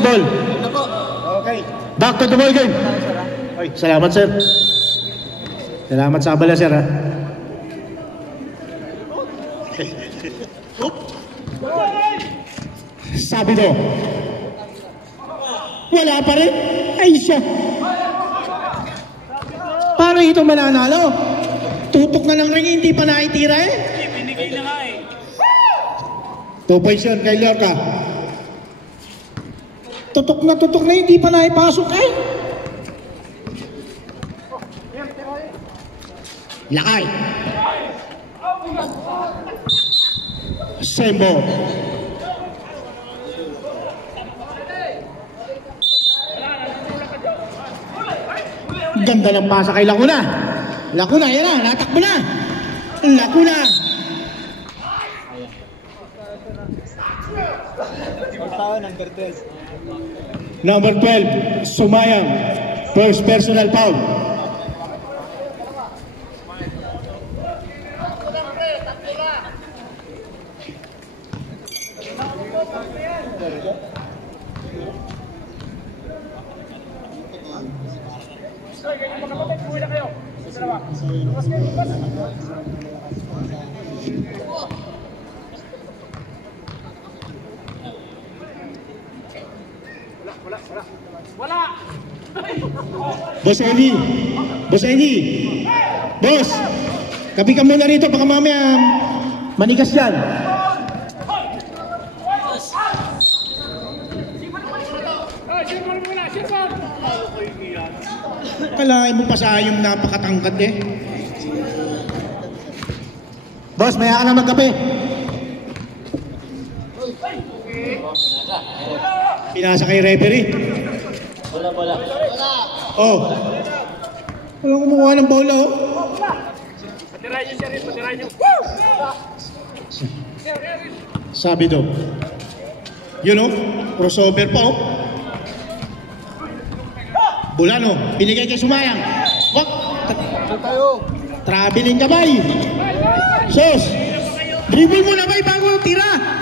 second ball. Okay. Back to the ball game. Ay, salamat sir. Salamat sa abala sir ha. Sabi do. Wala pa rin. Ay siya. Paano ito mananalo? Tutok na ng ring, hindi pa naitira eh. Binigay na nga eh. 2 points yun kay Lorca. Tutok na, hindi pa naipasok eh. Lakay. Sembo. Ganda ng pasa kay Lacuna. Lacuna, yan na, natakbo na. Lacuna. Number 12, Sumayang. First personal foul. Wala! Boss Eddie! Boss Eddie! Boss! Kapi ka muna rito, baka mamaya manigas yan. Kalahin mo pa sa yung napakatangkad eh. Boss, may ka na magkape. Pinasa kay referee. Wala. Oh. Walang kumukuha ng bola oh. Patirahin niyo siya rin, patirahin niyo. Sabi do. You know, crossover pa oh. Bulano, binigay kay Sumayang. Wag. Traveling ka bay. Sos. Dribble mo na bay bago tira.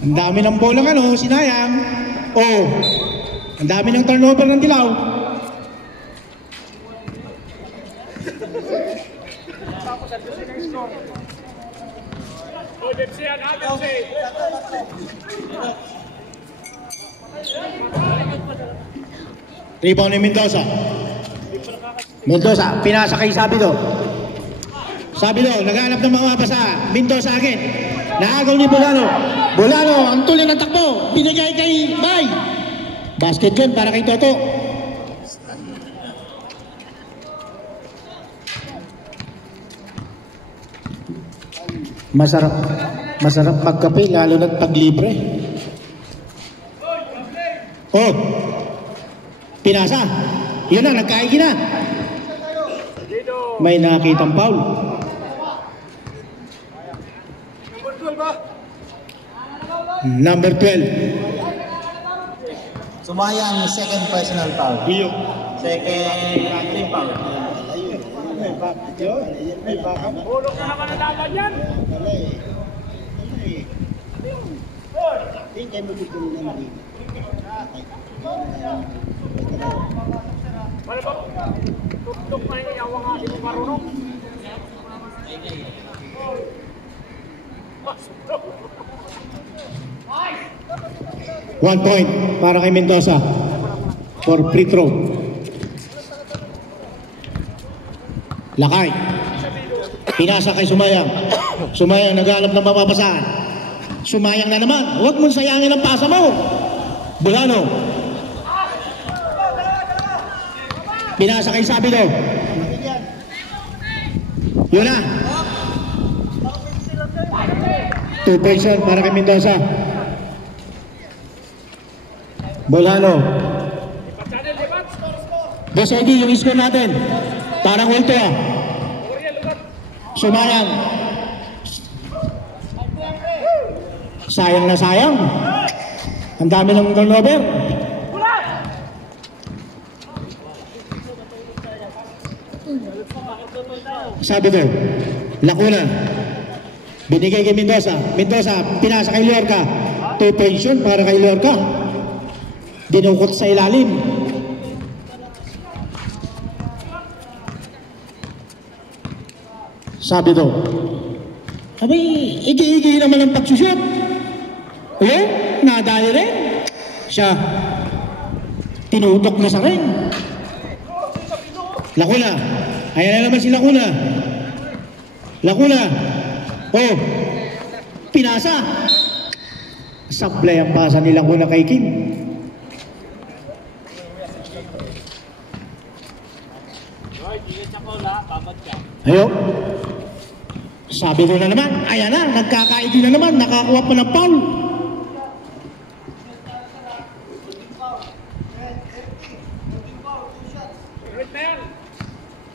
Ang dami ng bola ano, sinayang. Oh. Ang dami ng turnover ng Dilaw. Rebound ni Mendoza. Mendoza, pinasa kay Sabido. Sabido, naghanap ng mga pasa. Mendoza again. Naagaw ni Bulano. Bulano, ang tuloy ng takbo. Binigay kay Bay. Basket gun para kay Toto. Masarap magkape, lalo na't paglibre. Oh, pinasa. Yun na, nagkaigi na. May nakitang foul. Number 12. Sumayang second personal foul. Iyo. Second team foul. Bulok na naman ang laban yan. Wala ba? Tutok na yung yawa nga, di mo marunong. 1 point para kay Mendoza for free throw. Lakay. Pinasa kay Sumayang. Sumayang naghanap ng mapapasahan. Sumayang na naman. Huwag mong sayangin ang pasa mo. Bulano. Pinasa kay Sabido. Yun na. 2 points para kay Mendoza. Bulano. Boss Eddie, yung score natin. Parang ulto ah. Sumayang. Sayang na sayang. Ang dami ng turnover. Sabi ko, Lacuna. Binigay kay Mendoza. Mendoza, pinasa kay Lorca. 2 points yun para kay Lorca. Dinukot sa ilalim. Sabi do, abay, igi-igi naman ang pagsushot. Ayun, nadali rin. Siya, tinutok na sa rin. Lacuna. Ayan na naman si Lacuna. Lacuna. Oh, pinasa. Sablay ang pasa ni Lacuna kay Kim. Ayun. Sabi ko na naman, ayan na, nagkakaigi na naman, nakakuha pa ng foul.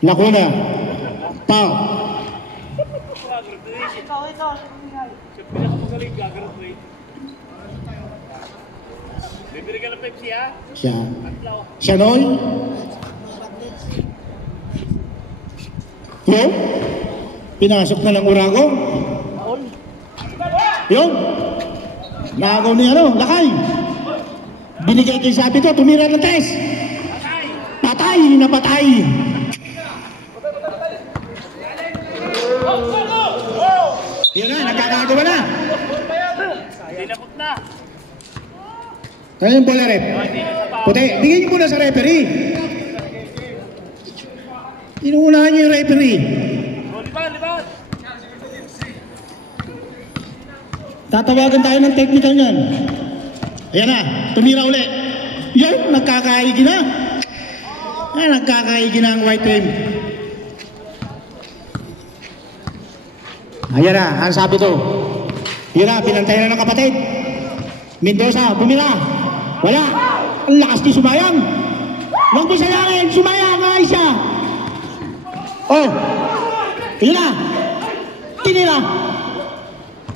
Lacuna. Foul. Bibili ka ng Pepsi, ha? Siya noon. Yun. Pinasok na ng Urago. Yun. Nagaw ni Lakay. Binigay kay sabi to, tumira ng test. Patay, napatay. Yun na, nagkakagawa na. Dinakot na. Kaya yung bola rep. Puti, bigyan niyo muna sa referee. Inuunahan niyo yung referee. Liban. Tatawagan tayo ng technical niyan. Ayan na, tumira uli. Yan, nagkakaigi na. Ay, nagkakaigi na ang white team. Ayan na, ang sabi to. Yun na, pinantayan na ng kapatid. Mendoza, bumila. Wala. Ang lakas ni Sumayang. Huwag mo sayangin, Sumayang, ay siya. Oh, yun na. Tinira.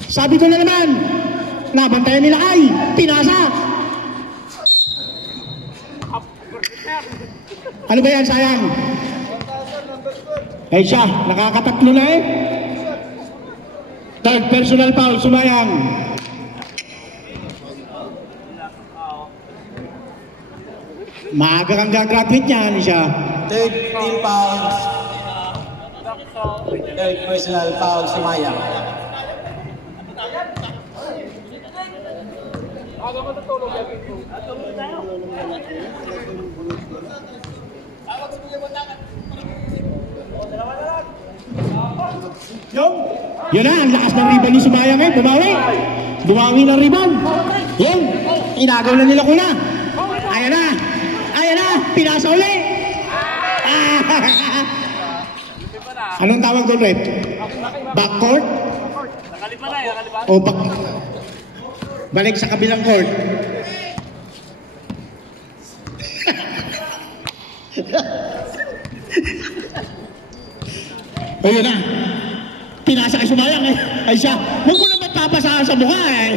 Sabi ko na naman, nabantayan nila ay, pinasa. Ano ba yan, sayang? Ay siya, nakakatatlo na eh. Third personal foul, Sumayang. Maaga kang gagraduate niyan, siya. Third team foul. Third personal foul, Sumayang. Yun na, ang lakas ng rebound ni Sumayang eh, bumawi. Bumawi ng rebound. Yun, inagaw na nila kuna. Ayan na, pinasa uli. Anong tawag doon, Red? Backcourt? Nakalipan na, nakalipan. O balik sa kabilang court. Ayun na. Pinasa kay Sumayang eh. Ay siya, huwag mo naman papasahan sa mukha eh.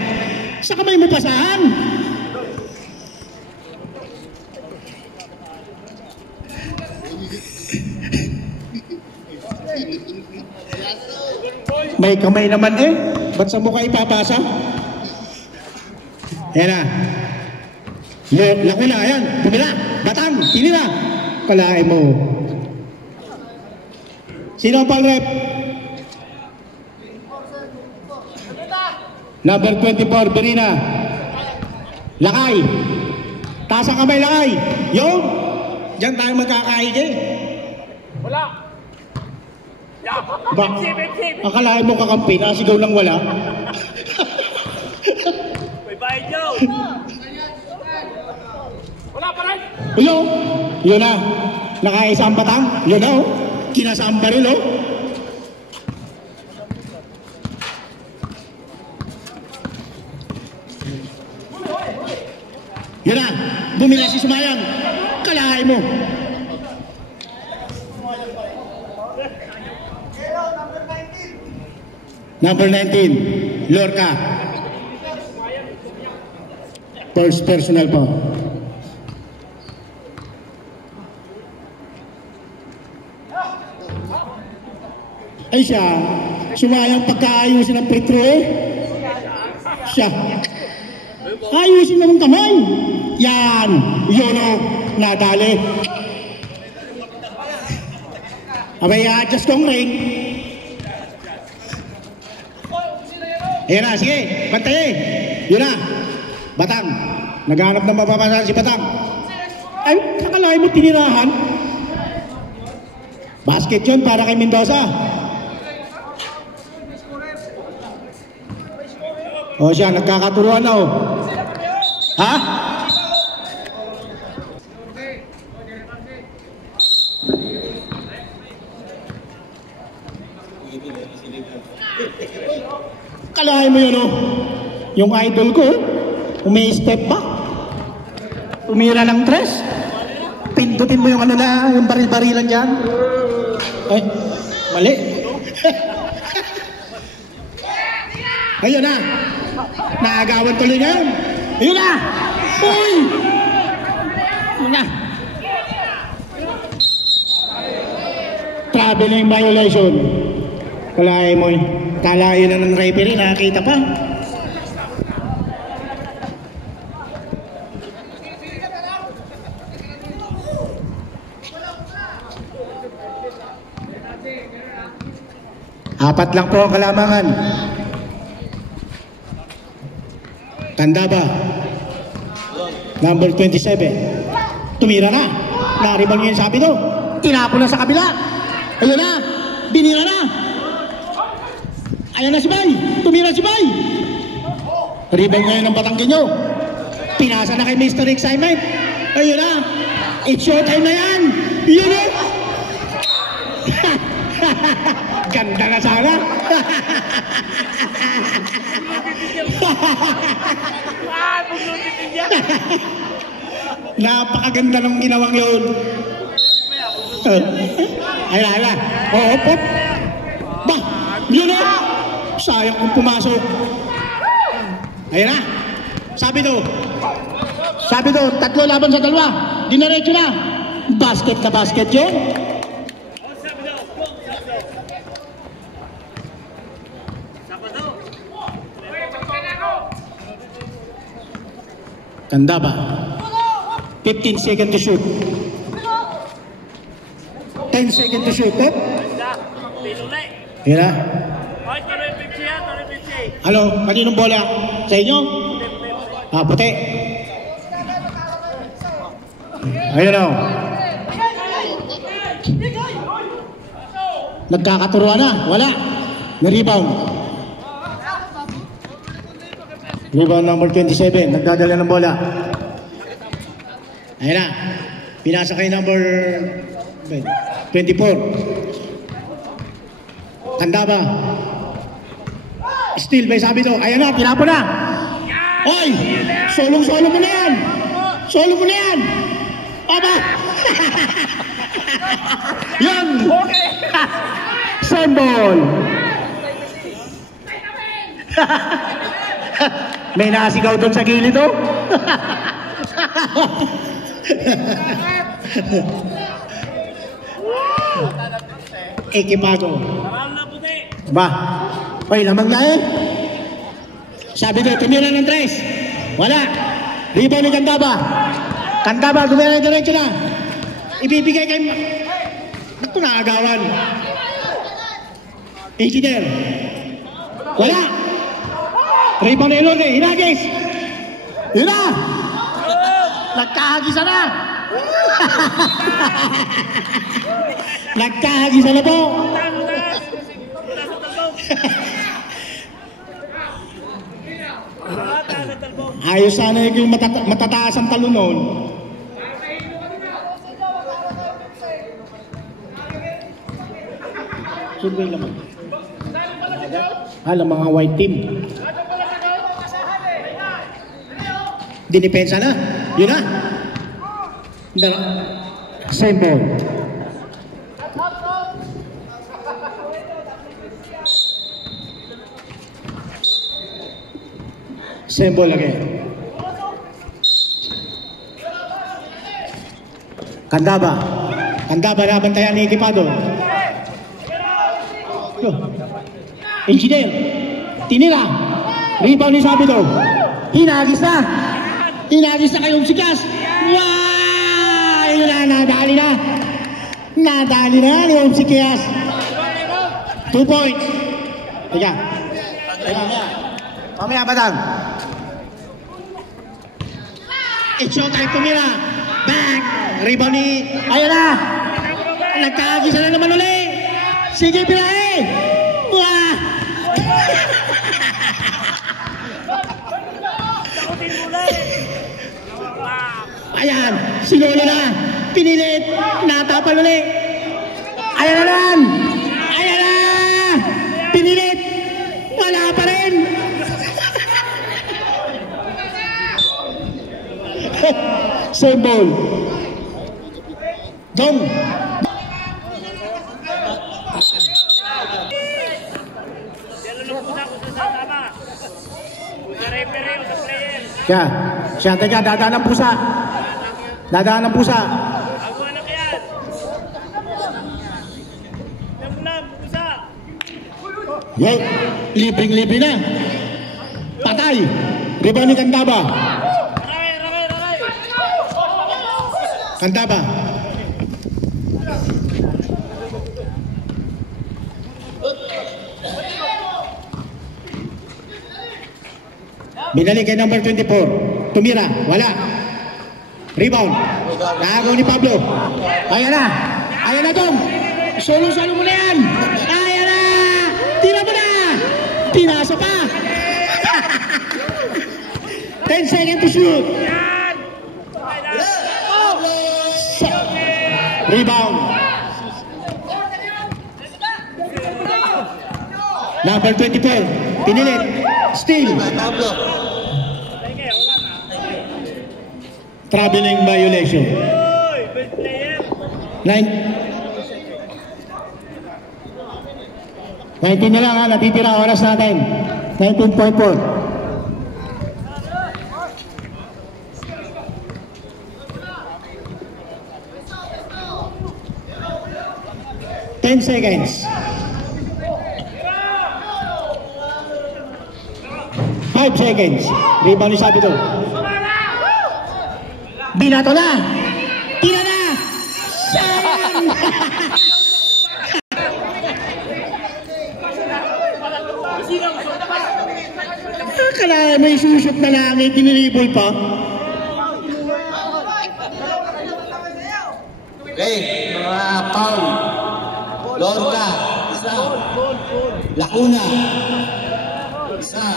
Sa kamay mo pasahan. May kamay naman eh. Ba't sa mukha ipapasa? Ayan na. Lacuna, ayan. Bumila. Batang, pinila. Kalahin mo. Sino ang pang-rep? Number 24, Berina. Lakay. Taas ang kamay, Lakay. Yung. Diyan tayo magkakaigi. Wala. Ba, akalain mo kakampi, nasigaw lang wala. May bayad yun. Wala pa rin. Yun. Yun na. Nakaisang batang. Yun na oh. Kinasang baril oh. Yun na. Bumila si Sumayang. Kalahin mo. Number 19, Lorca. First personal po. Ay siya, Sumayang pagkaayusin ng free throw eh. Siya. Ayusin mo ng kamay. Yan. Yun o. Nadali. Abay, adjust kong ring. Ayan na, sige. Bantay. Yun na. Batang. Naghanap ng mapapasahan si Batang. Ay, kakalain mo tinirahan. Basket yun para kay Mendoza. O siya, nagkakaturuan na o. Ha? Kalahin mo yun o. Yung idol ko, umi-step back. Umira ng tres. Pindutin mo yung ano na, yung baril-barilan dyan. Ay, mali. Ayun na. Naagawan tuloy ngayon. Ayun na. Uy! Ayun na. Traveling violation. Kalahin mo yun. Kalahin na ng referee, nakakita pa. Apat lang po ang kalamangan. Tanda ba? Number 27. Tumira na. Naribang niya yung sabi to. Tinapon na sa kabila. Ayun na. Binira na. Ayan na si Bay. Tumira si Bay. Ribang ngayon ng Batanggenyo. Pinasa na kay Mr. Excitement. Ayun na. It's showtime na yan. Yun na. Ganda na sana. Napakaganda ng ginawang yun. Ayun, ayun. Oo, pop. Ba, yun na. Sayang kung pumasok. Ayun na. Sabi do, tatlo laban sa dalawa. Dinaretso na. Basket na basket yun. Tanda ba? 15 seconds to shoot. 10 seconds to shoot. Hira. Halo, kaninong bola? Sa inyo? Ah, puti. Ayun o. Nagkakaturuan na. Wala. Na-rebound. Rebound number 27. Nagdadala ng bola. Ayun na. Pinasa kay number 24. Tanda ba? Still may sabi to. Ayun na. Tinapon na. Oy! Solong-solo mo na yan. Solo mo na yan. Aba! Yan! Okay! Sembol! May nasigaw doon sa gilid oh. Ekipago. Ba? Oy, lamang na eh. Sabi ko, tumira ng tres. Wala. Rebound ni Candaba. Candaba, tumira ng diretso na. Ibibigay kay... Ba't ito naagawan? Engineer. Wala. Rebound ni Elone. Hinagis. Yun na. Nagkahagisa na. Nagkahagisa na po. Ayos sana yung matataas ang talo noon. Sino yung lamang? Alam, mga white team. Dinipensa na. Yun na. Same ball. Same ball again. Candaba. Candaba nabantayan ni Ekipado. Engineer. Tinira. Rebound ni Sabido. Hinagis na. Hinagis na kayong sikas. Wow! Yun na, nadali na. Nadali na ni Om Sikias. 2 points. Teka. Mamaya, badang. It's showtime, tumira. Back. Rebound ni... Ayun na. Nagkagisa na naman ulit. Sige, Pirahe. Wah! Ayan, si Lolo na. Pinilit. Natapal ulit. Ayan na lang. Ayan na. Pinilit. Wala pa rin. Same ball. Dong. Siya, teka, dadaan ng pusa. Dadaan ng pusa. Yay, libreng-libre na. Patay. Rebound ni Candaba. Candaba. Binalik kay number 24. Tumira. Wala. Rebound. Nagaw ni Pablo. Ayan na. Ayan na, Dong. Solo-solo mo na yan. Ayan na. Tira mo na. Pinasa pa. 10 seconds to shoot. Rebound. Number 24. Pinilit. Steal. Traveling violation. 19 na lang ha, natitira oras natin. 19.4. Ten seconds. 5 seconds. Rebound ni Sabito. Binato na. Tira na. Sayang. Akala may susot na langit. Diniribol pa. Okay, mga Paul. Lorca. Isa. Lacuna. Isa.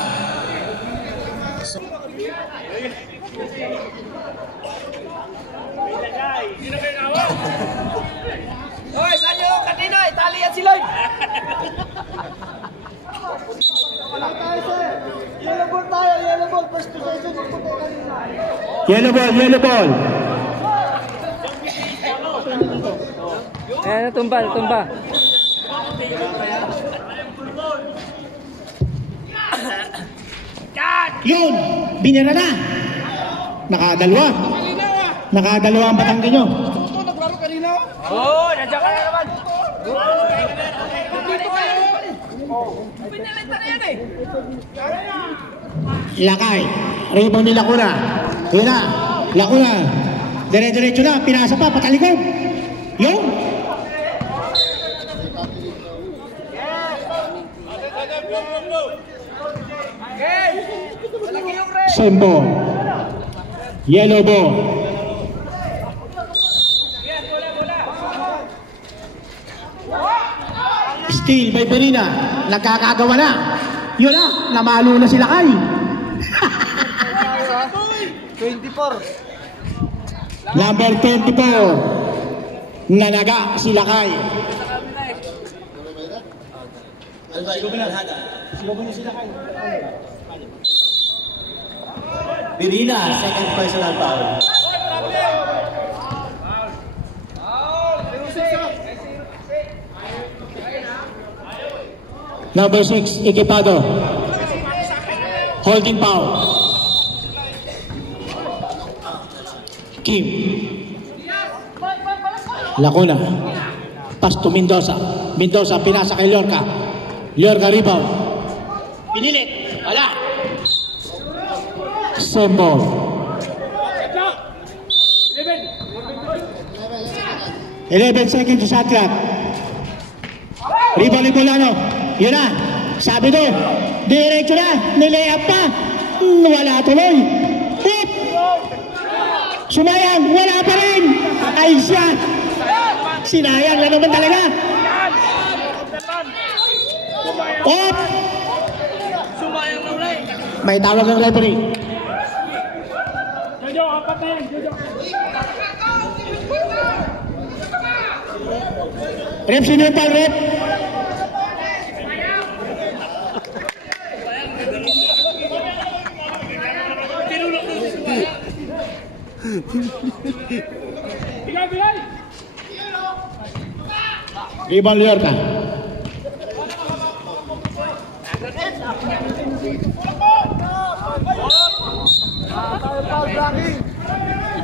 Hoy, saan yung kanina? Itali at si Lloyd. Yellow ball tayo, yellow ball. First possession yung puti kanina. Yellow ball, yellow ball. Eh, tumba, tumba. Yun, binira na. Nakadalwa. Nakadalwa ang batanggi nyo. Naglaro kanina. Oo, nandiyan ka na naman. Dito kayo. Pinalita na yan eh. Lakay. Rebound ni Lacuna. Yun na. Lacuna. Dire-diretso na. Pinasa pa. Patalikod. Yun. Same ball. Yellow ball. Steal by Berina. Nagkakagawa na. Yun na. Namalo na sila kay. 24. Number 24. Nanaga sila kay. Birina, second personal foul. Number 6, Equipado. Holding foul. Kim. Lacuna. Pass to Mendoza. Mendoza, pinasa kay Lorca. Liorca rebound. Pinilit. Wala. Sembo. 11 seconds to shot clock. Rebound ni Bolano. Yun na. Sabi doon. Diretso na. Nilay up pa. Wala tuloy. Put. Sumayang. Wala pa rin. Ay siya. Sinayang na naman talaga. Op. May tawag ng referee. Jojo, apat na yan, Jojo. Rep, sino yung foul, rep? Bigay! Rebound Liorca. Blocking.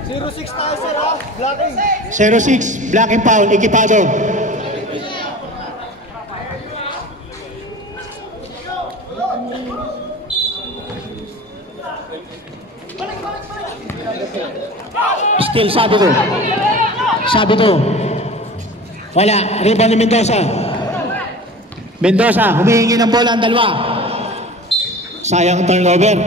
0-6 tayo sir ha. Blocking. 0-6, blocking foul, ekipado. Still sabi ko. Sabi ko. Wala, rebound ni Mendoza. Mendoza, humihingi ng bola ang dalawa. Sayang turnover.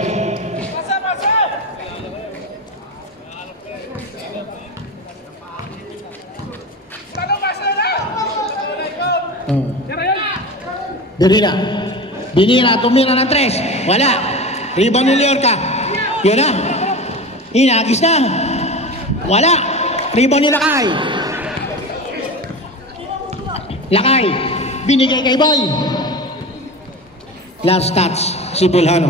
Birina. Binira, tumira ng 3. Wala. Rebound ni Liorca. Yun na. Inagis na. Wala. Rebound ni Lakay. Lakay. Binigay kay Bay. Last touch si Bolano.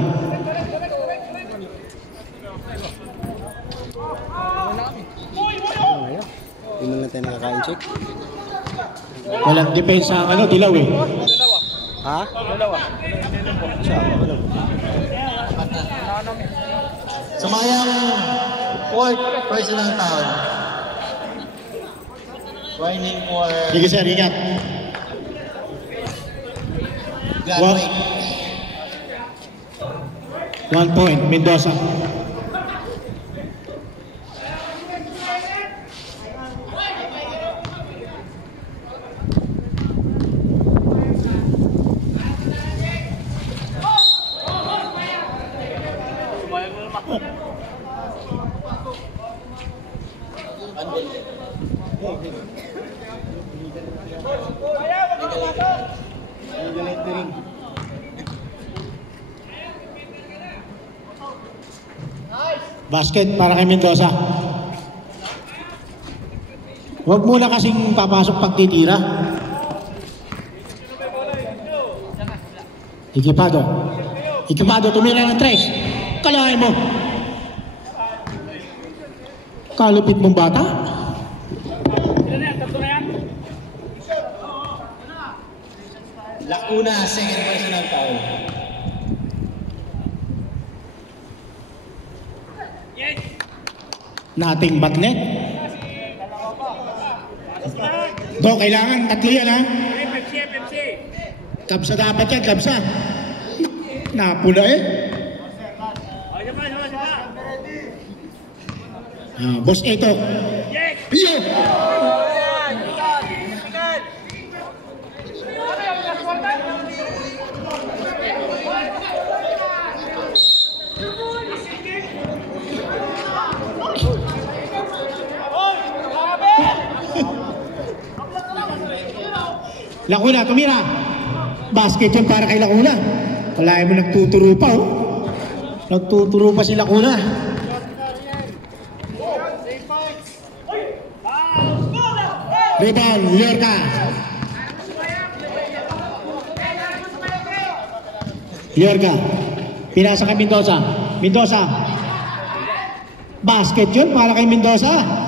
Hindi mo lang tayo nakakain check. Walang depensa ang ano, dilaw eh. Ha? Sumayang fourth personal foul. Warning for Sige sir, ingat. Gladway. 1 point, Mendoza. Basket para kay Mendoza. Huwag muna kasing papasok pagtitira. Ekipado. Ekipado, tumira ng 3. Kalahin mo. Kalupit mong bata. Ilan na yan? Tatlo na yan? Lacuna, second personal foul. Nating batnet. Do, kailangan tatlo yan ha. FMC. Kabsa dapat yan, kabsa. Napula eh. Boss Eto. Yes! Iyo! Lacuna, tumira. Basket yun para kay Lacuna. Kalahin mo nagtuturo pa oh. Nagtuturo pa si Lacuna. Rebound, Liorca. Liorca. Pinasa kay Mendoza. Mendoza. Basket yun para kay Mendoza.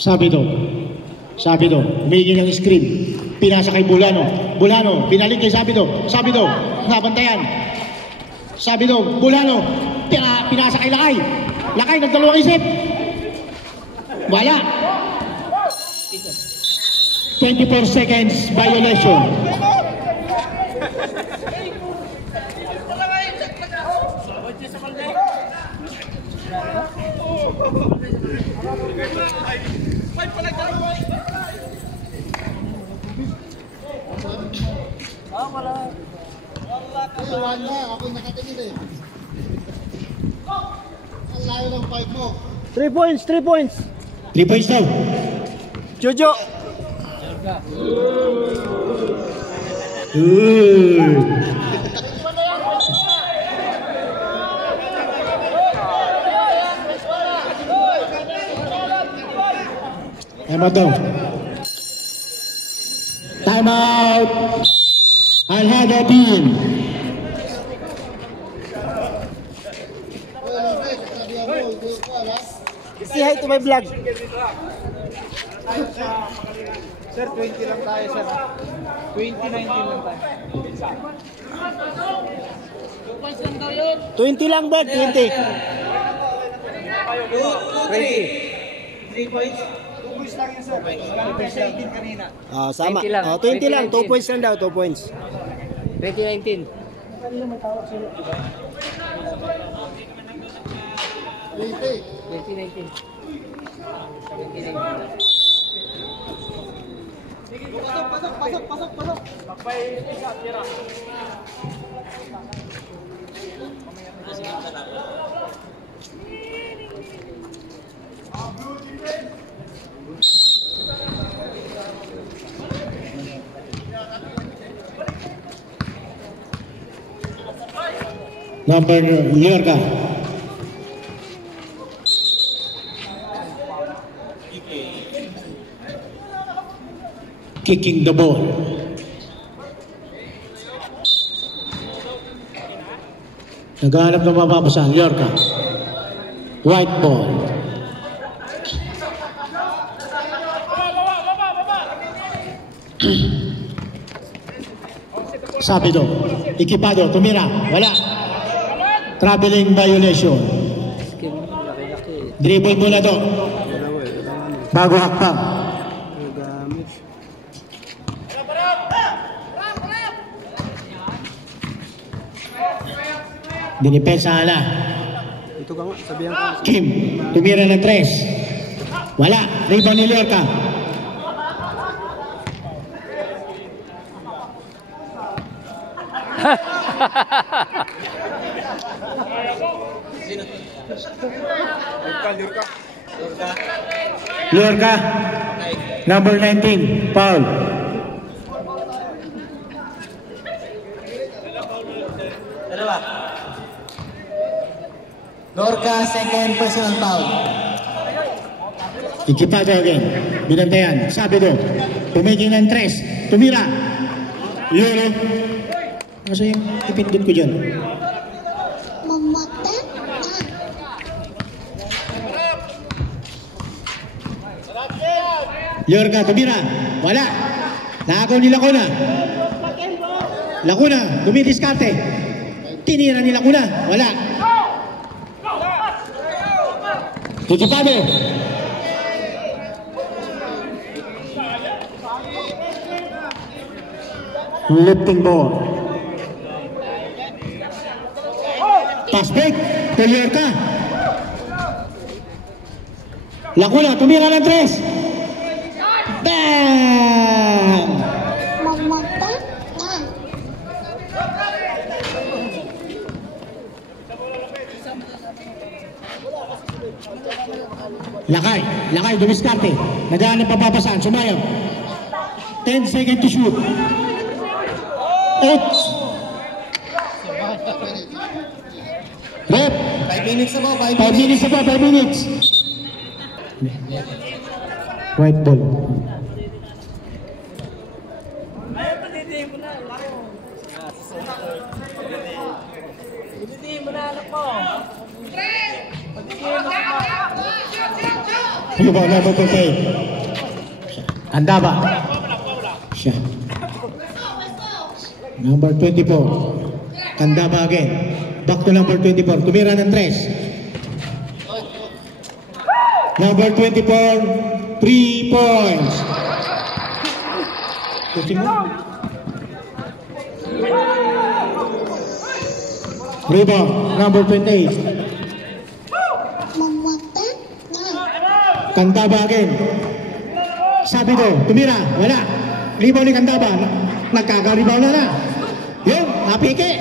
Sabido, humingi ng screen. Pinasa kay Bolano. Bolano, pinalik kay Sabido. Nabantayan. Sabido, Bolano, pinasa kay Lakay. Lakay, nagdalawang isip. Wala. 24 seconds violation. Wala, ako nakatingin eh. Ang layo ng 5 mo. 3 points, 3 points. 3 points daw. Jojo. Time out daw. Time out. Al-Hada team. Sabi ako, hindi ko alam. Say hi to my vlog. Sir, 20 lang tayo, sir. 2019 lang tayo. 20 lang, Bert, 20. 3 points lang yun, sir. Kasi 18 kanina. Ah, sama. 20 lang. 20 lang, 2 20. points lang daw, 2 points. 2019. 20. 2019. 2019. Pasok. Number Liorca. Kicking the ball. Naghahanap ng mapapasahan. Liorca. White ball. Sabido. Ikipado. Tumira. Wala. Traveling violation. Dribble muna to. Bago hakbang. Dinipensa na. Ito ka nga, sabihan ko. Kim. Tumira ng 3. Wala. Rebound ni Liorca. Liorca. Number 19. Foul. Dalawa. Lorca, second personal foul. Ikipado again. Binantayan. Sabido. Tumiking ng 3. Tumira. Yun. Nasa yung ipindot ko dyan. Mamatay Liorca, tumira. Wala. Nakagaw ni Lacuna. Lacuna, dumidiskarte. Tinira ni Lacuna. Wala. Ikipado. Lifting ball. Pass break to Liorca. Lacuna, tumira ng 3. Bang! mamatay Lakay, dumiskarte. Naghahanap papapasan, sumayaw. 10 seconds to shoot. Out. Rep. 5 minutes na po, 5 5 minutes na po, 5 minutes. White ball. Ano ba? Number 28. Handa ba? Siya. Number 24. Handa ba again? Back to number 24. Tumira ng 3. Number 24, 3 points. Pusin mo. Rebound, number 28. Mamatay na. Candaba again. Sabi do, tumira, wala. Rebound ni Candaba. Nagkaka-rebound na. Yun, napiki.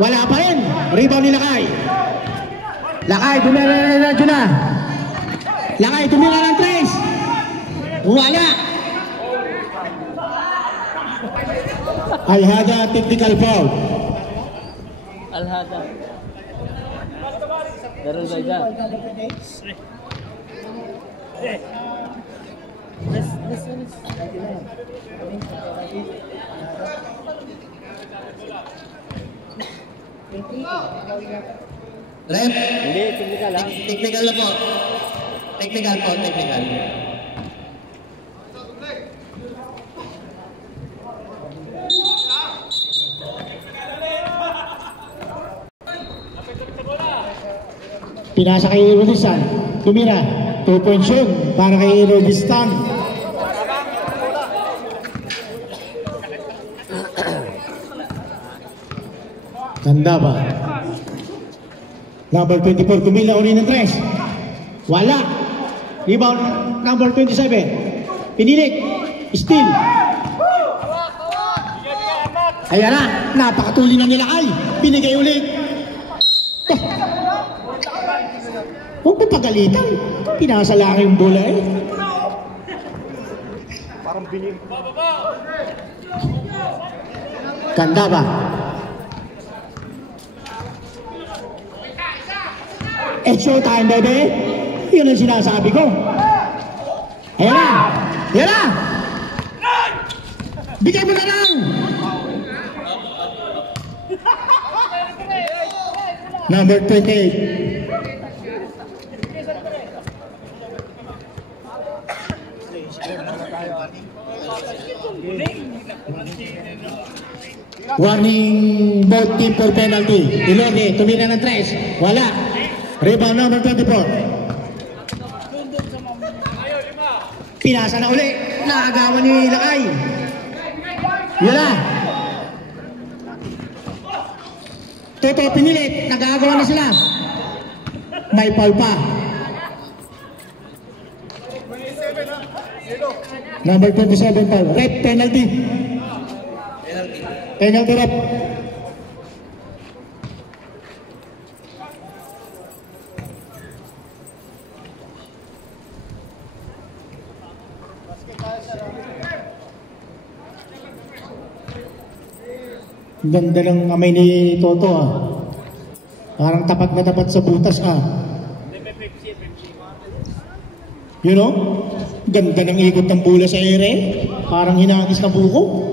Wala pa rin. Rebound ni Lakay. Lakay, tumira na. Lakay, tumira ng 3. Wala. Alhada, technical foul. Alhada. Darul Baida. Rep, Hindi, technical ha. technical na po. Technical po, technical. Pinasa kay Rodistan. Tumira. 2 points yun para kay Rodistan. Tanda ba? Number 24. Tumila uli ng 3. Wala. Rebound number 27. Pinilit. Steal. Ayan na. Napakatuli na nila Kay. Binigay ulit. Huwag mo pagalitan. Pinasa lang yung bola eh. Parang binig. Ganda ba? It's showtime, baby. Yun ang sinasabi ko. Ayan na. Ayan na. Bigay mo na lang. Number 28. Warning both team for penalty. Ilode, tumira ng 3. Wala. Rebound number 24. Pinasa na uli. Nakagawa ni Lakay. Yun na. Toto pinilit. Nagagawa na sila. May foul pa. Number 27 foul. Rep penalty. Penalty rep. Ganda ng amay ni Toto ah. Parang tapat na tapat sa butas ah. You know? Ganda ng ikot ng bola sa ere. Parang hinagis na buko.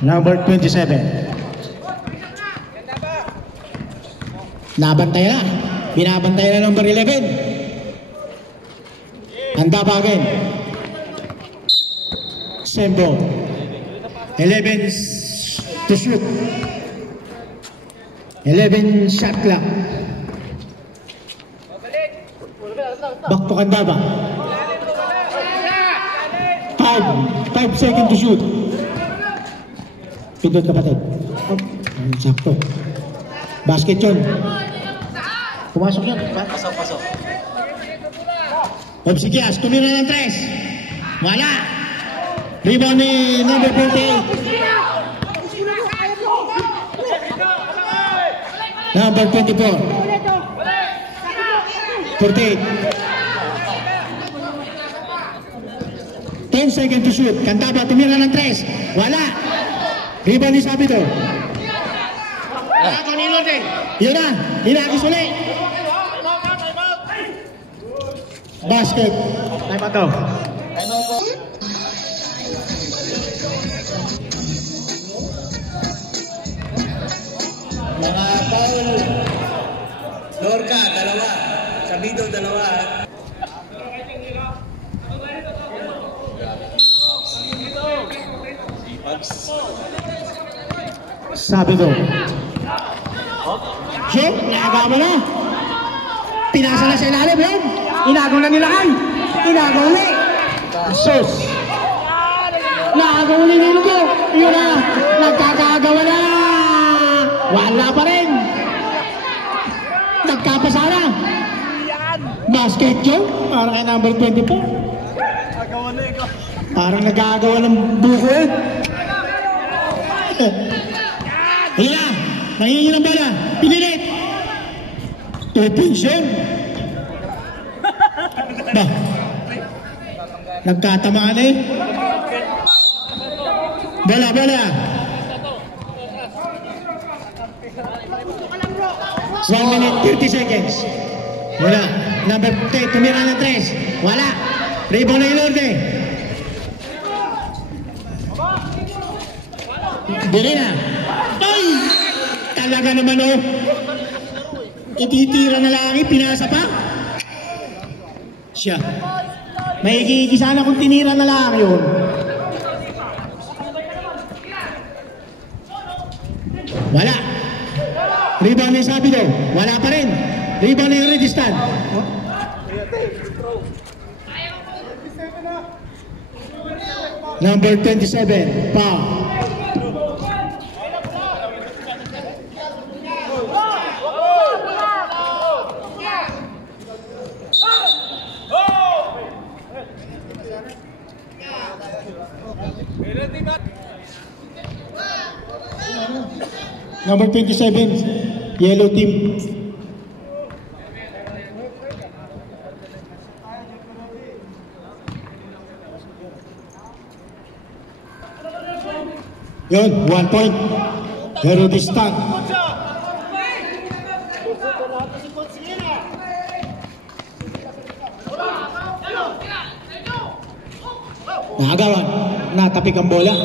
Number 27. Nabantay na. Binabantay na number 11. Handa pa again. Sembo. 11 to shoot. 11 shot clock. Back to Candaba. 5 seconds to shoot. Pindot kapatid. Sakto. Basket yun. Pumasok yan. Pasok, pasok. Obsikias, tumira ng 3. Wala. Rebound ni number 48. Number 24. 48. 10 seconds to shoot. Candaba, tumira ng 3. Wala. Rebound ni Sabido. Ako ni Lorde. Yun na. Hinagis ulit. Basket. Time out daw. Time out po. Mga foul. Lorca, 2. Sabido, 2. Sabido. Check. Nakagama na. Pinasa na sa ilalim yun. Inagaw na nila kay. Inagaw ulit. Sus. Nagaw ulit nilo ko. Yun na. Nagkakagawa na. Wala pa rin. Nagkapasa na. Basket yun. Parang kay number 24. Parang nagkagawa ng buko eh. Ayun na. Nangingi ng bala. Pinilit. 2 points yun. Ba? Nagkatamaan eh. Bola, bola. 1 minute, 30 seconds. Wala. Number 10, tumira ng 3. Wala. Rebound na Ilorde. Dili na. Ay! Talaga naman oh. Ititira na lang, pinasa pa. Siya. May sana kung tinira na lang yun. Wala. Rebound na yung sabi daw. Wala pa rin. Rebound na yung Redistan. Number 27, foul. Number 27, yellow team. Yun, 1 point. Pero distant. Nakagawan. Natapik ang bola.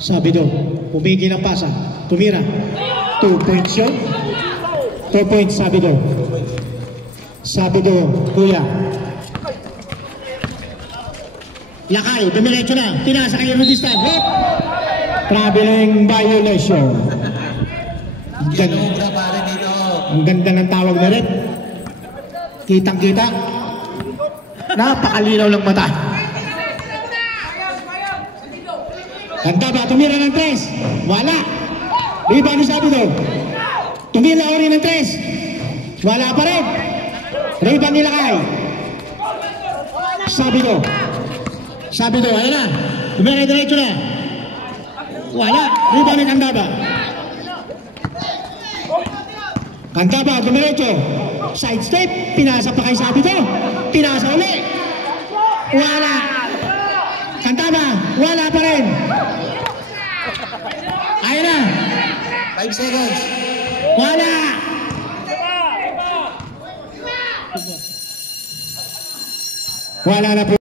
Sabi daw, pumigil ang pasa. Tumira. 2 points yun. 2 points, sabi daw. Sabi daw, kuya. Lakay, dumiretso na. Tinasa kay Rudistan. Hop! Traveling violation. Ang ganda ng tawag na rin. Kitang-kita. Napakalinaw ng mata. Ganda ba? Tumira ng 3. Wala. Rebound ni sabi daw. Tumira rin ng 3. Wala pa rin. Rebound ni Lakay. Sabi daw. Sabi daw, ayun na. Tumira diretso na. Wala. Rebound ni Kandaba. Kandaba, dumiretso. Side step. Pinasa pa kay sabi daw. Pinasa ulit. Wala. Kandaba. Wala pa rin. Ayun na. 5 seconds. Wala. Wala na po.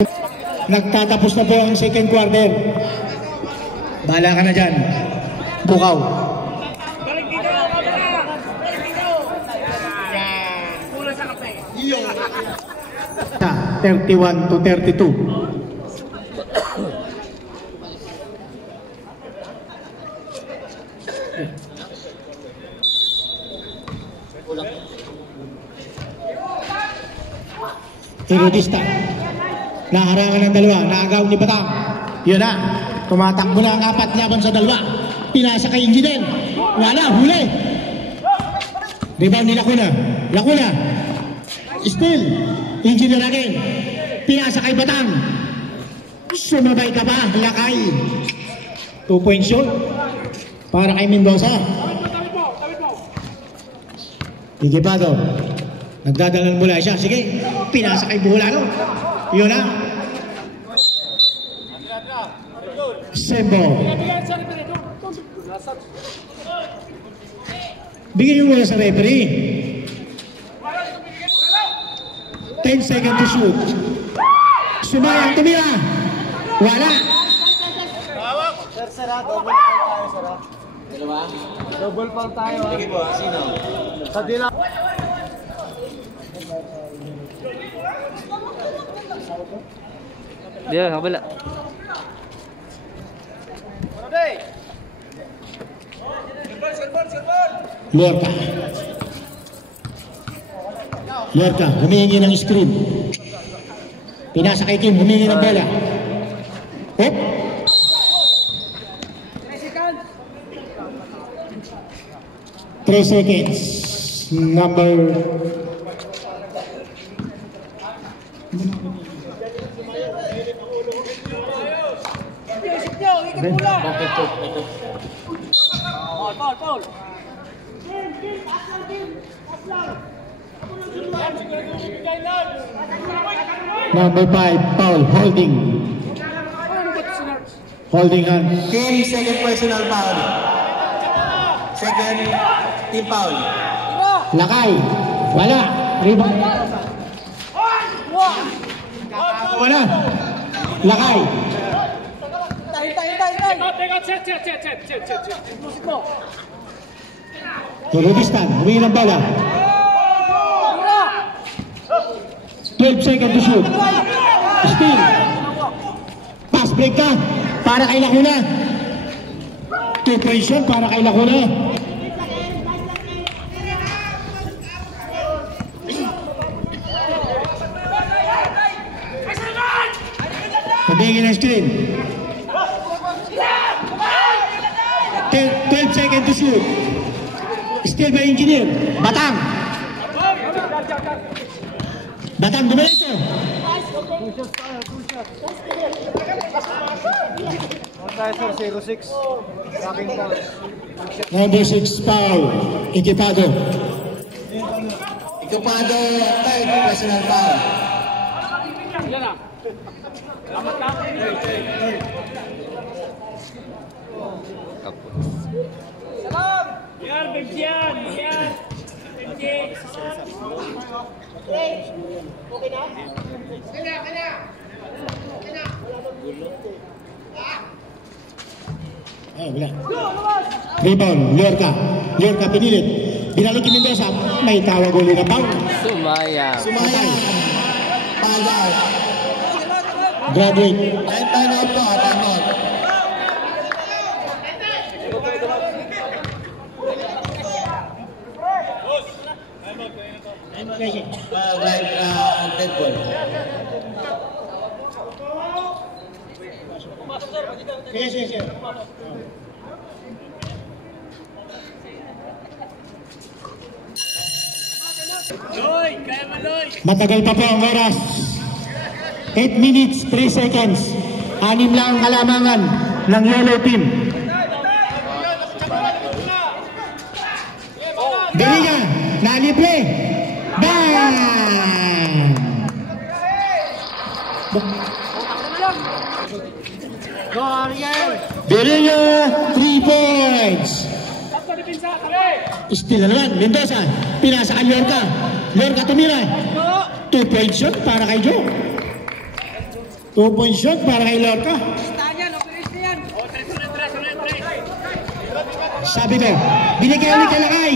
Nagtatapos na po ang second quarter. Bahala ka na dyan. Bukaw. Balik dito! Balik dito! Kulang sa kape. 31 to 32. Irudista. Naharangan ng dalawa. Naagaw ni Batang. Yun na. Tumatakbo na ang 4 laban sa dalawa. Pinasa kay Ingiden. Wala. Huli. Rebound ni Lacuna. Lacuna. Still. Ingiden again. Pinasa kay Batang. Sumabay ka ba? Lakay. 2 point shot. Para kay Mendoza. Igipado. Nagdadalan mula siya. Sige. Pinasa kay Buholano. Yun na. Sembo. Bigyan mo muna sa referee. 10 seconds to shoot. Sumayang tumira. Wala. Double foul tayo. Sige po, sino? Sa dila. Diyan, kabala. Lorca. Lorca, humihingi ng screen. Pinasa kay Kim, humihingi ng bola. Hop. 3 seconds. Number... Paul. Number 5, Paul, holding. Holding hand. Team, second personal foul. Second, team foul. Lakay. Wala. Rebound. Wala. Lakay. Turubistan. Humingi ng bala. 12 seconds to shoot. Steal. Pass break ka. Para kay Lacuna. 2 points yun para kay Lacuna. Pabigin ng screen. 12 seconds to shoot. Steal by Engineer. Batang. Batang, dumiretso. Number 6 foul. Equipado. Equipado, third personal foul. Yan, Benjian. Oh, wala. Rebound, Lorca. Lorca pinilit. Binalik yung Mendoza. May tawag ulit na foul. Sumaya. Sumaya. Foul out. Graduate. Time out po, time out. Dead ball. Yes. Matagal pa po ang oras. 8 minutes, 3 seconds. 6 lang ang kalamangan ng yellow team. Beriga, nalibre. Bang! Beriga, 3 points. Still na naman, Mendoza. Pinasa kay Lorca. Lorca tumira. 2 points shot para kay Joe. 2 points shot para kay Lorca. Sabi ko, binigyan ulit kay Lakay.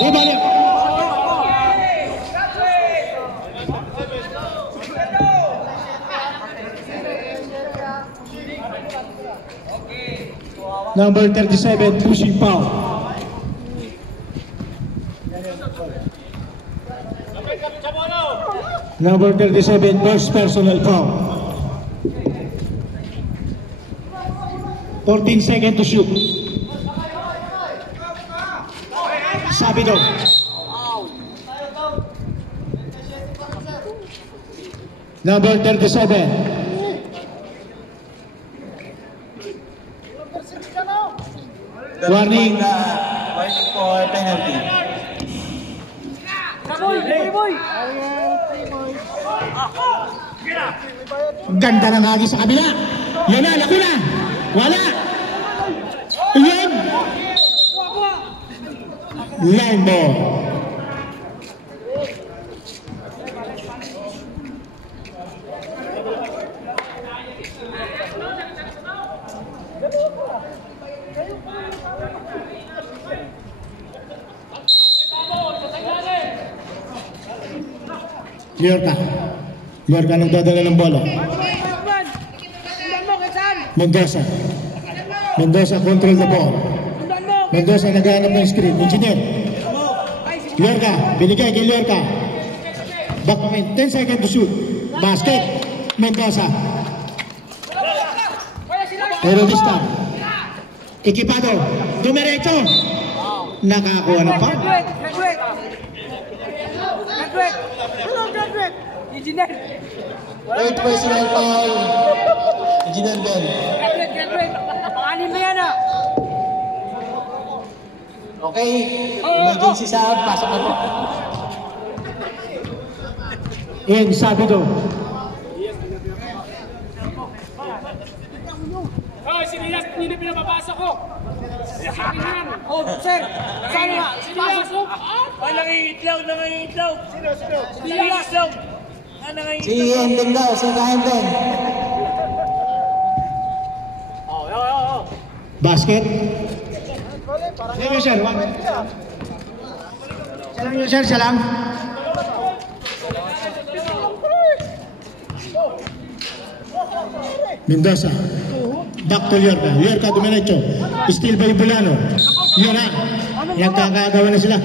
Rebound. Number 37, pushing foul. Number 37, first personal foul. 14 seconds to shoot. Sabi daw. Number 37. Warning. Warning for penalty. Ganda ng hagi sa kabila. Yan na, Lacuna. Wala. Yan. Line ball. Lorca. Liorca nagdadala ng bola. Sundan mo, Quezon! Mendoza. Mendoza control the ball. Sundan mo! Mendoza naghahanap ng screen. Engineer. Liorca, binigay kay Liorca. Back 10 seconds to shoot. Basket. Mendoza. Pero this time, Equipado. Dumiretso. Nakakuha ng foul. Graduate! Hello, graduate! Engineer! Third personal foul. Engineer Ben. Graduate! Panganin mo yan ah! Okay, emergency sound, pasok na po. And Sabido. Oh, siniyas, hindi na pinapapasa ko! Oh, sir! Saan nga? Siniyas! Nangangiitlaw! Siniyas! Si Hendon daw, si Hendon. Basket. Sige, sir. Siya lang yun, sir. Siya lang. Mendoza. Back to Liorca. Liorca dumiretso. Still by Bulano. Yun na. Nagkakagawa na sila.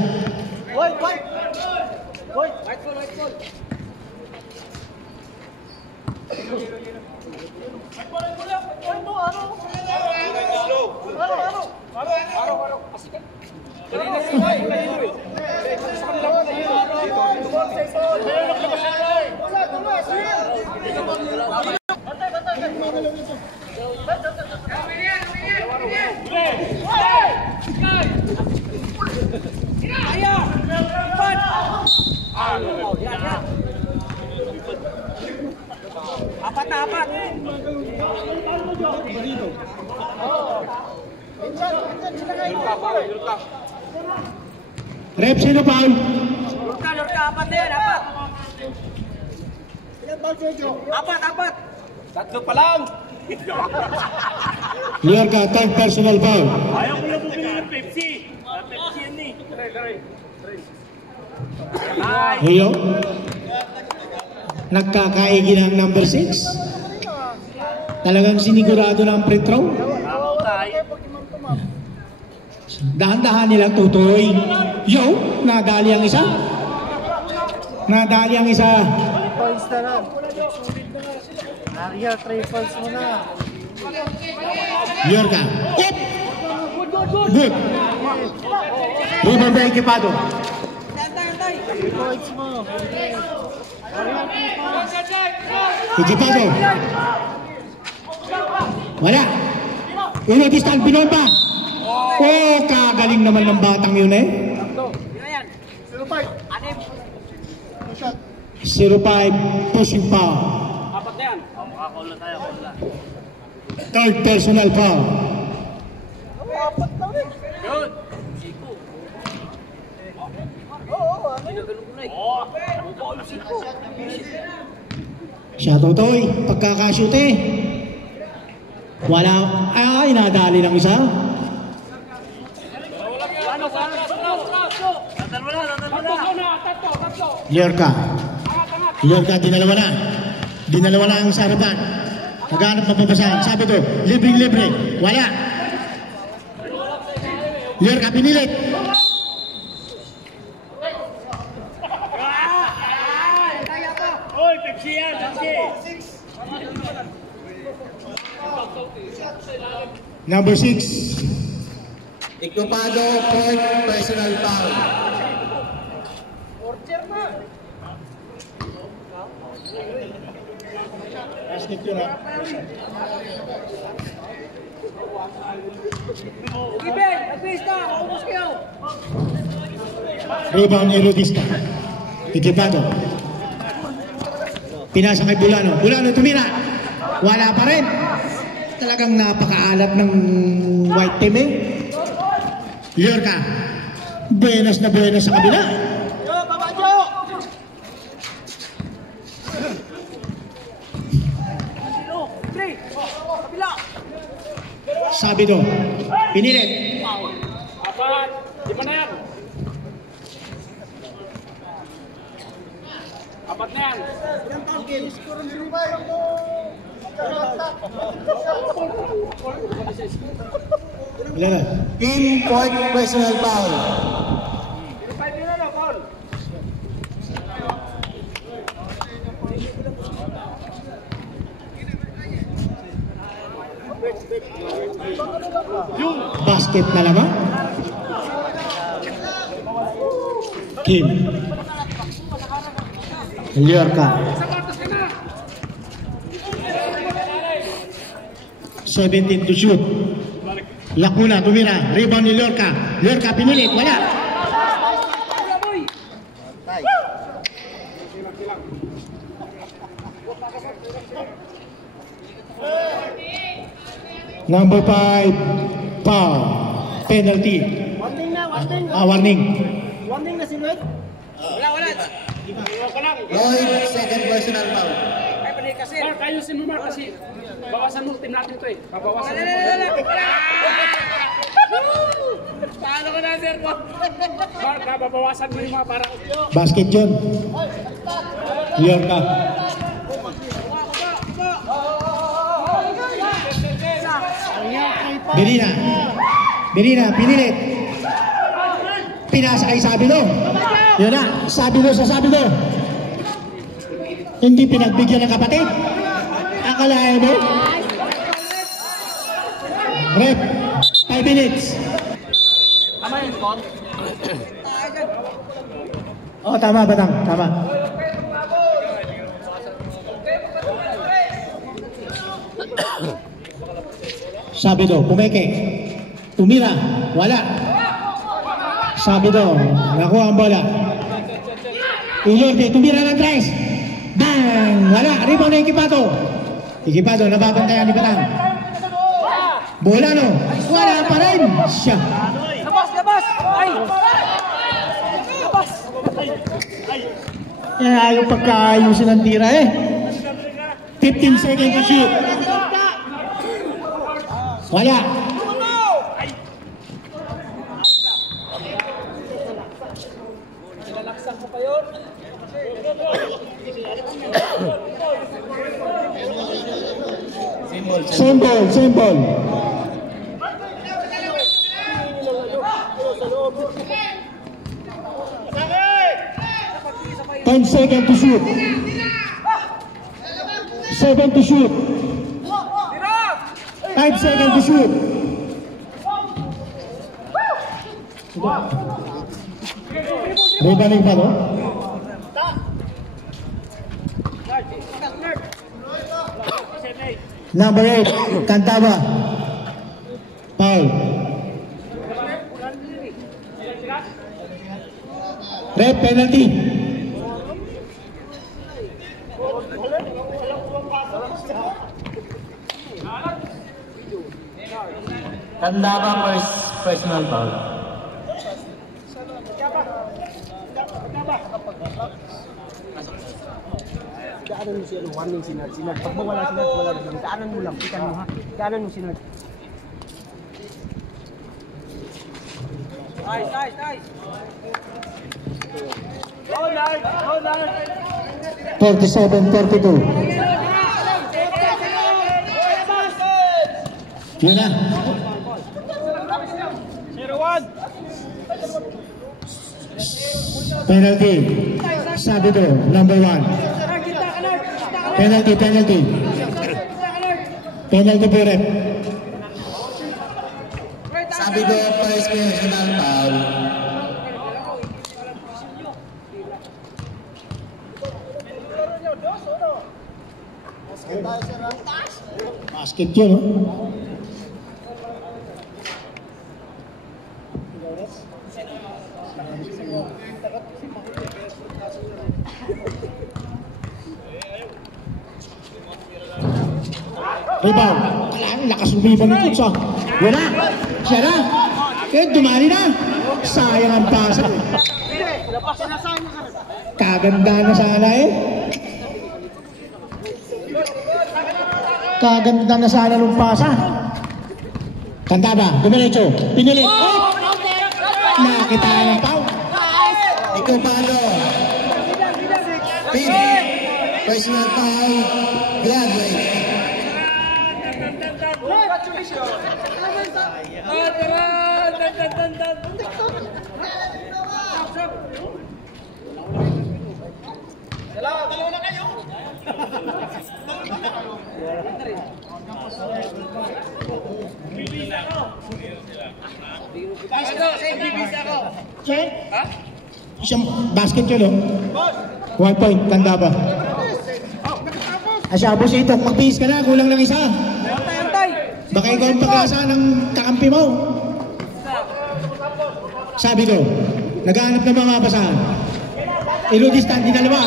Apat. Rep, sino foul? Lurka, apat na yan, apat. Apat. Tatlo pa lang. Liorca, 10 personal foul. Ayaw ko lang bumili ng Pepsi. Pepsi yan eh. Huyo. Nagkakaigi ng number 6. Talagang sinigurado ng free throw. Dahan-dahan nilang tutoy. Yo, nadali ang isa. Points na lang. Arya, 3 points mo na. Liorca. Up! Good. Rebound by Equipado. 3 points mo. Equipado. Wala. Inutistan, binomba. Oh, kagaling naman ng batang yun eh. 0-5, pushing foul. Apat na yan. Third personal foul. Yun. Siya Totoy, pagkakashoot eh. Wala, nadali ng isa. Liorca, dinalawa na ang sarapan. Naghanap mapapasahan. Sabi to, libre. Wala. Liorca, pinilit. Oy, Pepsi yan, Pepsi. Number 6. Equipado, fourth personal foul. Basket yun ha. Giben, at-least na, maubos kayo. Rebound Erudista. Equipado. Pinasa kay Bulano. Bulano tumira. Wala pa rin. Talagang napakaalat ng white team eh. Liorca. Buenas na buenas sa kabila. Sabi do. Pinilit. Apat. Di ba na yan? Sapat na yan. Ilan na? Team point personal foul. Basket na naman. Kim. Liorca. 17 to shoot. Lacuna, tumira. Rebound ni Liorca. Liorca pinilit. Wala. Number 5, foul. Penalty. Warning na, warning. Warning. Warning na si Lloyd. Wala. Iwan ka lang. Lloyd, second personal foul. Ay, pali kasi. Mark, ayusin mo Mark kasi. Bawasan mo, team natin ito eh. Babawasan mo. Paano ko na, sir? Mark, babawasan mo yung mga parang. Basket yun. Liorca. Berina, pinilit. Pinasa kay Sabido. Yun na, Sabido sa Sabido. Hindi pinagbigyan ng kapatid. Akalain mo? Rep, 5 minutes. Tama yun, Con? Oh, tama, Batang, tama. Sabido, pumeke. Tumira, wala. Sabido, nakuha ang bola. Ilorde, tumira ng tres. Bang! Wala, rebound na Equipado. Equipado, nababantayan ni Batang. Bola no, wala pa rin. Siya. Labas! Ay! Labas! Ayaw pagkaayusin ng tira eh. 15 seconds to shoot. Wala. Same ball. 10 seconds to shoot. 7 to shoot. 5 seconds to shoot. Rebounding pa, no? Number 8, Cantaba. Foul. Red penalty. Candaba first personal foul. Daanan mo siya, warning si Nad. Pag mawala si Nad, wala rin. Daanan mo lang, pitan mo ha. Daanan mo si Nad. Nice. Hold on. 47-42. Yun na. 0-1. Penalty. Sabi to, number 1. Penalty. Penalty po rep. Sabi ko, first personal foul. Basket yun, no? Rebound. Kailangan lakas umiban ng kutsa. Wala. Siya na. Kaya dumali na. Sayang ang pasa. Kaganda na sana eh. Kaganda na sana nung pasa. Cantaba, dumiretso. Pinilit. Oh! Nakita ng pau. Ikaw paano? 15 Personal foul, graduate. Check. Isang basket yun, oh. 1 point, tanda ba? Asya, boss ito, magbihis ka na, kulang lang isa. Baka ikaw ang pag-asa ng kakampi mo. Sabi ko, naghahanap ng mga basahan. Iludistan, di dalawa.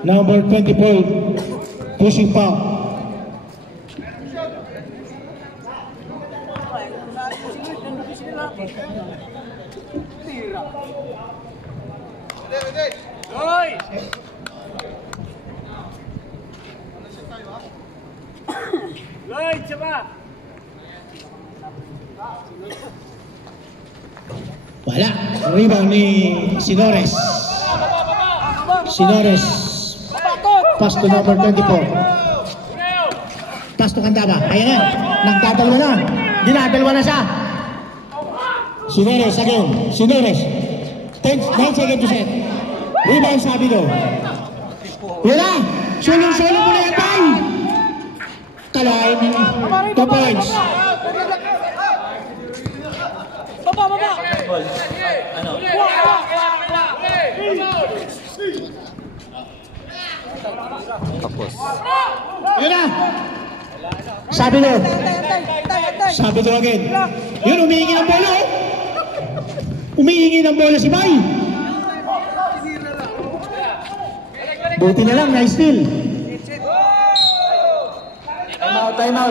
Number 24, pushing foul. Hoy! Lloyd, siya Wala. Rebound ni Sinores. Sinores. Pass to number 24. Pass to Candaba. Ayan na. Nagdadalwa na. Dinadalwa na siya. Sinores again. Sinores. 9 seconds to set. Rebound sabi do. Wala. Sulong-sulong mo na yan tayo. Kalahin. 2 points. Baba! Ano? Tapos. Yun na. Sabi do. Sabi do again. Yun, umihingi ng bola, oh. Umihingi ng bola si Bay. Buti na lang, nice steal. Time out.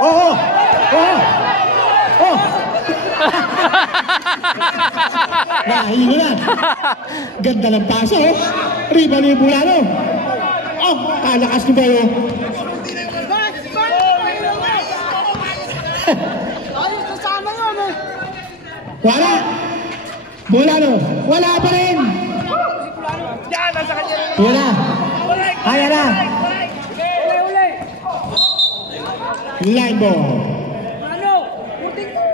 Oh! Nahilo na. Ganda ng paso, oh. Rebound ni Bulano. Oh, kalakas ni Bayo. Ayos, kasama yun eh. Wala. Bulano. Wala pa rin. Yan, nasa kanya. Wala. Kaya na. Uli! Line ball. Ano? Puting ko!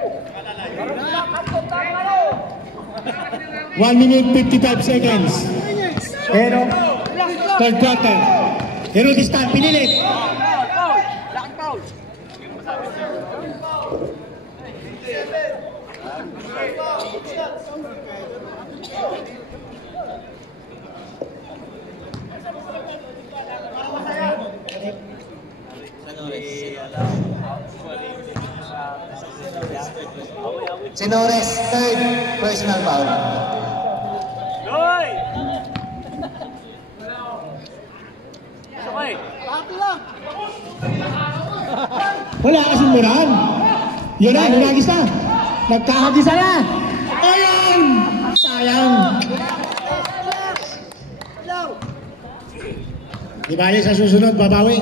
1 minute 55 seconds. Pero, third quarter. Herudistan, pinilit. Lakad foul! Sinores, third personal foul. Hoy! Okay. Wala kasing murahan. Yun na, lumagis na. Nagkakagisa na. Ayan! Sayang. Di bali sa susunod, babawi.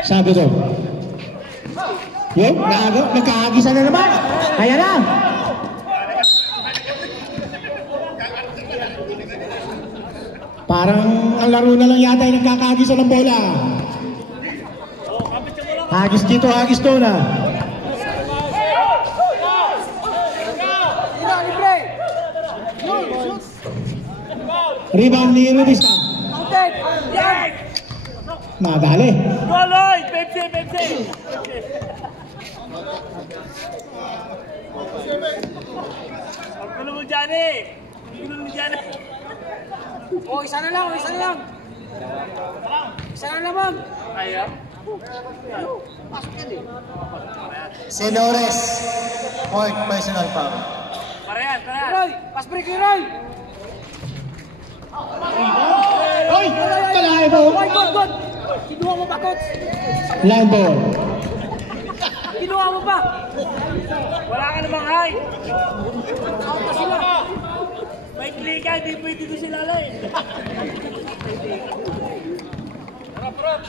Sabi ko. Yun, nagkakagisa na naman. Ayan na. Parang ang laro na lang yata ay nagkakagisa ng bola. Hagis dito, hagis doon na. Rebound ni Rudistan. Nadali. Go, Lloyd! Pepsi! Ang gulo mo dyan eh! Oh, isa na lang. Isa na lang. Ayaw? Sinores, fourth personal foul. Parehas! Roy, pass break yun, Roy. Oy! Kalahin mo! Good. Kinuha mo pa, coach. Line ball. Kinuha mo pa. Wala ka namang high! Out na sila. May klika, hindi pwede doon sila lang eh. Harap.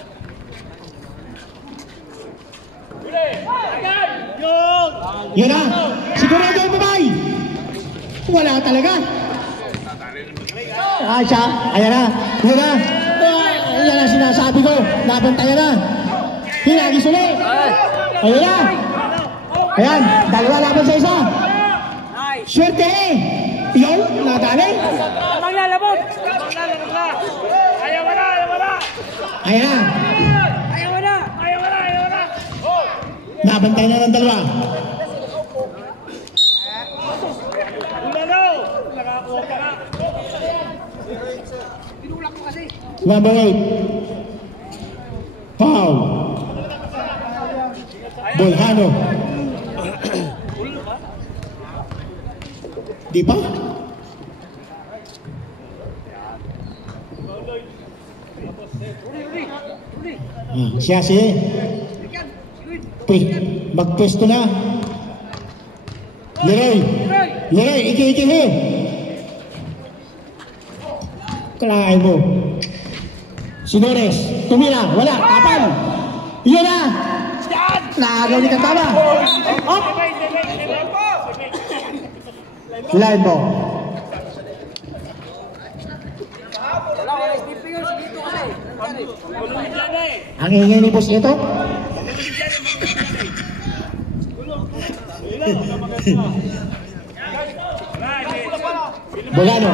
Huli! Agad! Yun na! Sigurado yung babay! Wala talaga! Siya, ayan na! Yun na! Yan ang sinasabi ko! Nabantayan na! Hinagi suli! Ayan na! Ayan! Dalawa laban sa isa! Swerte eh! Yun! Nadali! Maglalabot! Ayaw wala! Ayan na! Ayaw na! Nabantayan na ng dalawa! Nakakuha ka na! Tinulak mo kasi. Number 8. Foul. Bolhano. Di pa? Siya si magpwesto na. Leroy, iki-iki. Kalahin mo. Sinores, tumira, wala, tapan. Iyan na. Nakagaw ni Katama. Up. Line mo. Wala, skipping yun. Sige ito kasi. Ang ingay ni boss ito. Bolano.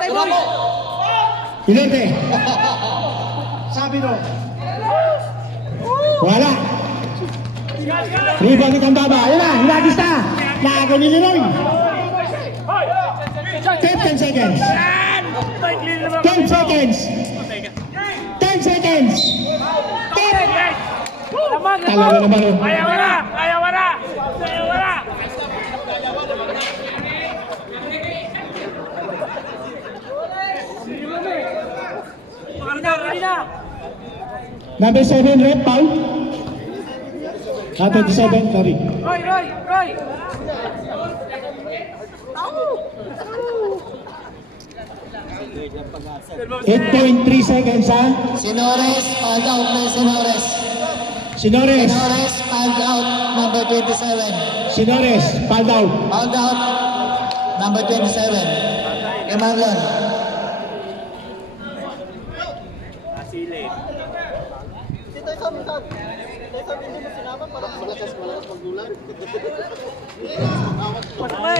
Tay boy! Ilente. Sabi no. Wala. Rebound ni Kambaba. Ayun na, hinagis na. Nakagaw ni Leroy. 10 seconds. 10 seconds. 10 seconds. Talaga naman. Ayaw wala! Number 7, red foul. 27, sorry. Roy! 8.3 seconds ha. Sinores, fouled out na Sinores. Sinores, Sinores, fouled out, number 27. Sinores, foul down. Fouled out, number 27. Emanglon.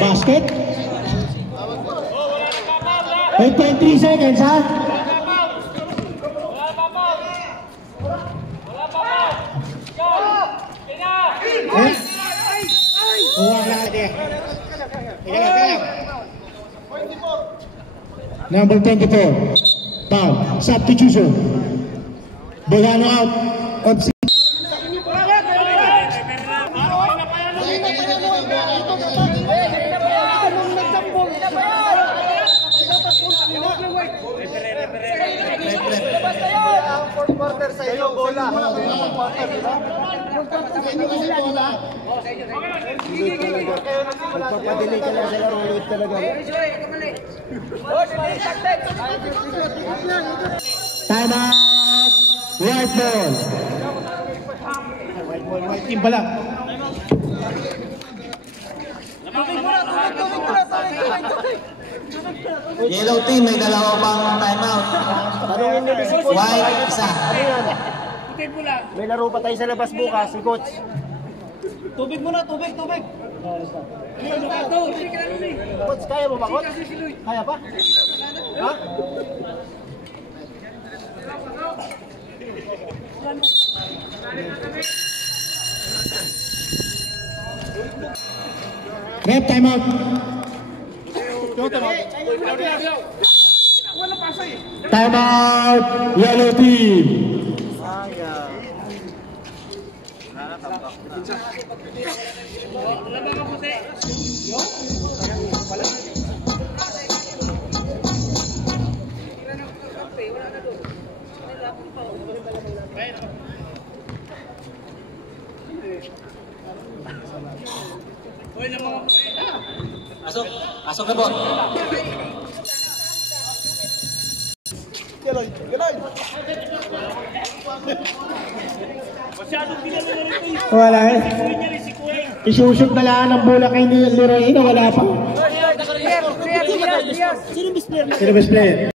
Basket. 8.3 seconds ha. Number 24. Foul. Substitution. Bolano out. Of Magpapadali ka lang sa laro ulit talaga. time out. White ball. White team pala. Yellow team, may dalawa pang timeout. White, isa. May laro pa tayo sa labas bukas, si coach. Tubig muna, tubig! Coach, kaya mo ba, coach? Kaya pa? Ha? Rep time out. Time out. Yellow team. Pasok. Pasok na ball. Wala eh. Isushoot na lang ng bola kay Leroy Ino, wala pa. Clear. Sino best player?